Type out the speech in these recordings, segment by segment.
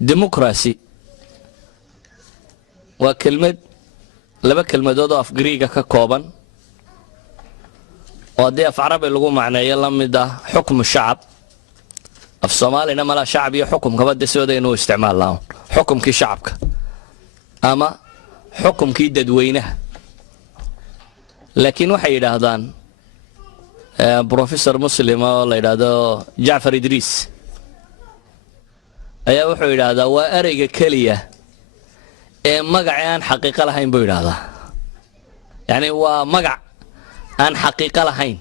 democracy waa kelmad laba kelmadood oo af Greek ka kooban oo af Carabi lagu macneeyo la mid ah xukm shacab af Soomaalina mala shacab iyo xukumka bad sooday inuu isticmaalaan xukumkii shacabka ama xukumkii dadweynaha laakiin waxay yiraahdaan professor muslim oo la yiraahdo Jaafar Idris ayaa wuxuu yiraahdaa waa ereyga kaliya ee magac aan xaqiiqo lahayn buu yiraahdaa yani waa magac aan xaqiiqo lahayn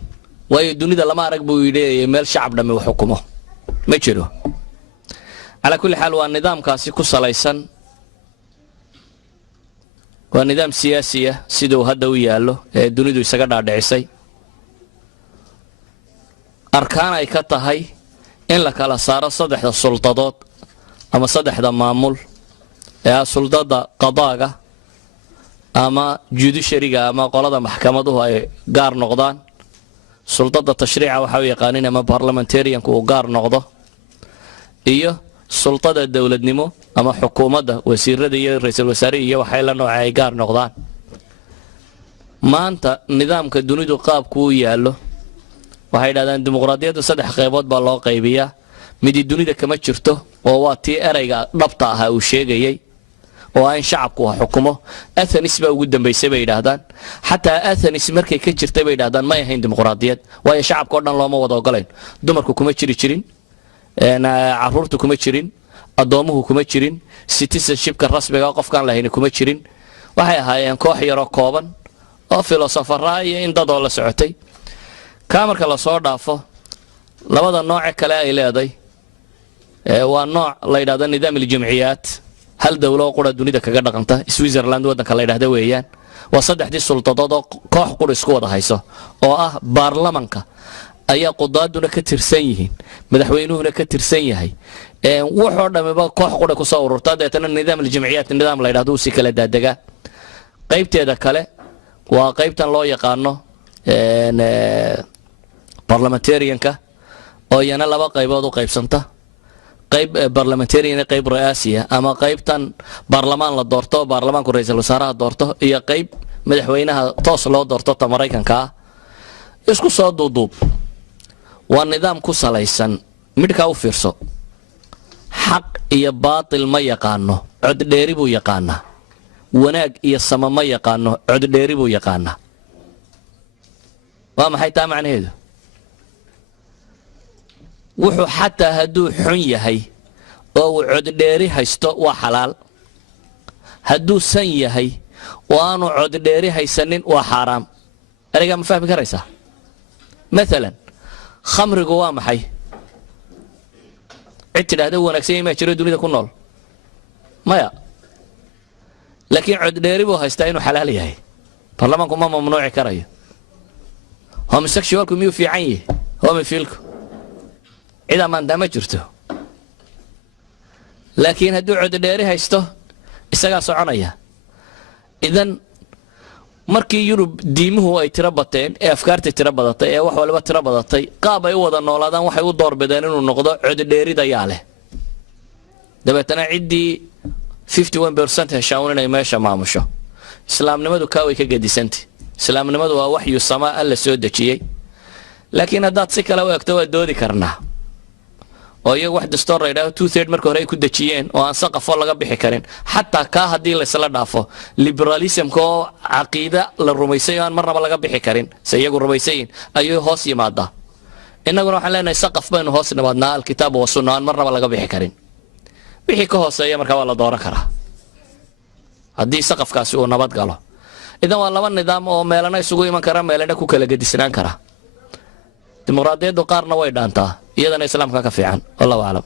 way dunida lama arag buu yidhi meel shacab dhami wax xukumo ma jiro ala kulli xaal waa nidaamkaasi ku salaysan waa nidaam siyaasi ah sidoo hadda u yaalo ee dunidu isaga dhaadhicisay arkaan ay ka tahay in la kala saaro saddexda sultadood ama saddexda maamul ee sultada qadaaga ama judiciary-ga ama qolada maxkamaduhu ay gaar noqdaan sultada tashriica waxa uu yaqaaneen ama parliamentarian-ku uu gaar noqdo iyo sultada dawladnimo ama xukuumadda wasiirada iyo ra'iisul wasaaraha iyo waxay la nooc ay gaar noqdaan maanta nidaamka dunidu qaabku u yaalo waxay yiraahdaan dimuqraadiyadda saddex qaybood baa loo qaybiyaa mid dunida kama jirto oo waa tii erayga dhabta ah uu sheegayay oo aan shacabku xukumo Athens baa ugu dambeysay bay yiraahdaan xataa Athens markay ka jirtay bay yiraahdaan ma ahayn dimuqraadiyad waayo shacabka oo dhan looma wada ogoleen dumarku kuma jirin caruurtu kuma jirin adoomuhu kuma jirin citizenshipka rasmiga qofkan lahayn kuma jirin waxay ahaayeen koox yar oo kooban oo filosofara iyo in dad oo la socotay ka marka la soo dhaafo labada nooc kale ay leedahay waa nooc la yiraahdo nidaam al-jamciyaat hal dawlo qura dunida kaga dhaqanta Switzerland wadanka la yiraahdo weeyaan waa saddexdii sultadood oo koox qura isku wada hayso oo ah baarlamaanka ayaa qudaaduna ka tirsan yihiin madaxweynuhuna ka tirsan yahay wuxuu dhamaba koox qura ku soo ururta deetana nidaam al-jamciyaat nidaam la yiraahdo si kala daadaga qaybteeda kale waa qaybtan loo yaqaano parliamentarian-ka oo yana laba qaybood u qaybsanta qayb parliamentarian qayb raasiya ama qaybtan baarlamaan la doorto baarlamaanku ra'iisul wasaaraha doorto iyo qayb madaxweynaha toos loo doorto ta Mareykanka isku soo duuduub waa nidaam ku salaysan midka u fiirso xaq iyo baatil ma yaqaano cod dheeri buu yaqaana wanaag iyo sama ma yaqaano cod dheeri buu yaqaana waa maxay taa macnaheedu wuxuu xataa haduu xun yahay oo uu cod dheeri haysto waa xalaal haduu san yahay oo aanu cod dheeri haysanin waa xaraam ariga ma fahmi karaysaa مثلا khamrigu waa maxay cid tidhaahdo wanaagsan ma jiro dunida ku nool maya laakiin cod dheeri buu haystaa inuu xalaal yahay baarlamaanku ma mamnuuci karayo homosexualku miyuu fiican yahay homophilku إذا ما عندها ما جرته لكن هدو عد ديري هايستو إساقا سعنايا إذن markii Yurub diimuhu ay tirabateen ee afkaarta tirabadatay ee wax walba tirabadatay qaab ay wada noolaadaan waxay u door bideen inuu noqdo cod dheerida yaale dabeetana cidii 51% heshaawun inay meesha maamusho islaamnimadu ka way ka gadisantii islaamnimadu waa wax yu samaa alla soo dajiyay laakiin hadaad si kale u eegto waa doodi karnaa oo iyagu wax dastuur ay dhaho 2/3 marka hore ay ku dajiyeen oo aan saqafo laga bixi karin hatta ka hadii la isla dhaafo liberalismka oo aqeeda la rumaysay aan marnaba laga bixi karin say iyagu rumaysayn ayuu hoos yimaada inaguna waxaan leenahay saqaf baynu hoos nimaadnaa kitaab oo sunnah aan marnaba laga bixi karin wixii ka hooseeya marka waa la dooran karaa hadii saqafkaasi uu nabad galo idan waa laba nidaam oo meelana isugu iman kara meelana ku kala gadisnaan kara dimuqraadiyaddu qaarna way dhaantaa iyadana islaamka ka fiican wallahu a'lam